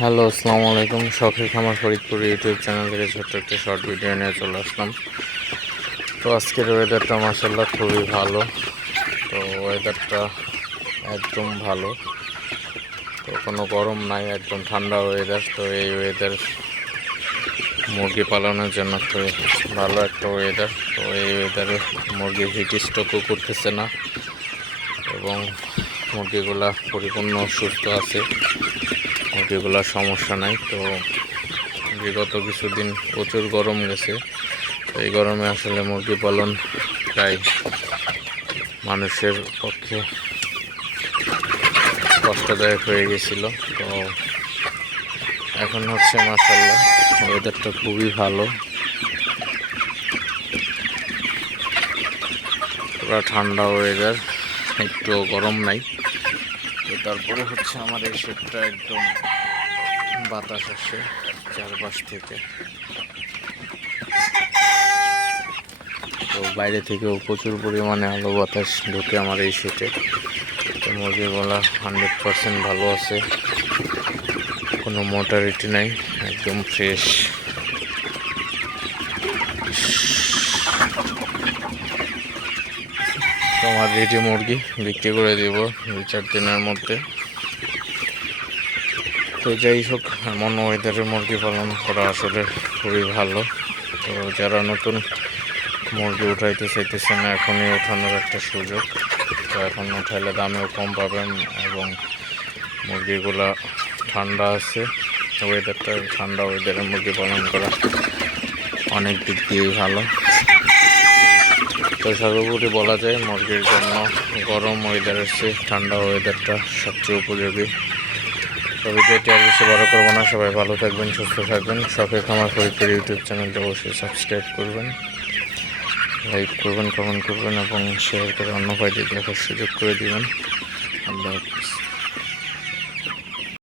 Hello, আসসালামু আলাইকুম। শখের খামার ফরিদপুর ইউটিউব চ্যানেল থেকে ছোট্ট একটা শর্ট ভিডিও নিয়ে চলে আসলাম। তো আজকের ওয়েদারটা মাসাল্লাহ খুবই ভালো। তো ওয়েদারটা একদম ভালো। তো কোনো গরম নাই, একদম ঠান্ডা ওয়েদার তো এই ওয়েদার মুরগি পালনের জন্য খুবই ভালো একটা ওয়েদার তো এই ওয়েদারে মুরগি হিট স্ট্রোকও করতেছে না। এবং মুরগিগুলা পরিপূর্ণ সুস্থ আছে। মুরগিগুলার সমস্যা নাই। তো বিগত কিছুদিন প্রচুর গরম গেছে। তো এই গরমে আসলে মুরগি পালন প্রায় মানুষের পক্ষে কষ্টদায়ক হয়ে গেছিল। তো এখন হচ্ছে মাসাল্লাহ ওয়েদারটা খুবই ভালো। পুরা ঠান্ডা ওয়েদার একটু গরম নাই। তো তারপরে হচ্ছে আমার এই শেডটা একদম বাতাস আসে চারপাশ থেকে। তো বাইরে থেকেও প্রচুর পরিমাণে আলো বাতাস ঢুকে আমার এই শেডে তো মুরগিগুলা হান্ড্রেড পারসেন্ট ভালো আছে। কোনো মোটারিটি নাই, একদম ফ্রেশ। তোমার রেডি মুরগি বিক্রি করে দিব দুই চার দিনের মধ্যে। তো যাই হোক, এমন ওয়েদারে মুরগি পালন করা আসলে খুবই ভালো। তো যারা নতুন মুরগি উঠাইতে চাইতেছে না এখনই ওঠানোর একটা সুযোগ। তো এখন উঠাইলে দামেও কম পাবেন এবং মুরগিগুলা ঠান্ডা আছে। ওয়েদারটা ঠান্ডা ওয়েদারে মুরগি পালন করা অনেক দিক দিয়েই ভালো। তো সর্বোপরি বলা যায় মুরগির জন্য গরম ওয়েদার চেয়ে ঠান্ডা ওয়েদারটা সবচেয়ে উপযোগী। তবে যেটি আর বেশি বড় করব না, সবাই ভালো থাকবেন, সুস্থ থাকবেন। শখের খামার ফরিদপুর ইউটিউব চ্যানেলটা অবশ্যই সাবস্ক্রাইব করবেন লাইক করবেন কমেন্ট করবেন এবং শেয়ার করে অন্য ভাইদের দেখার সুযোগ করে দেবেন। আল্লাহ হাফিজ।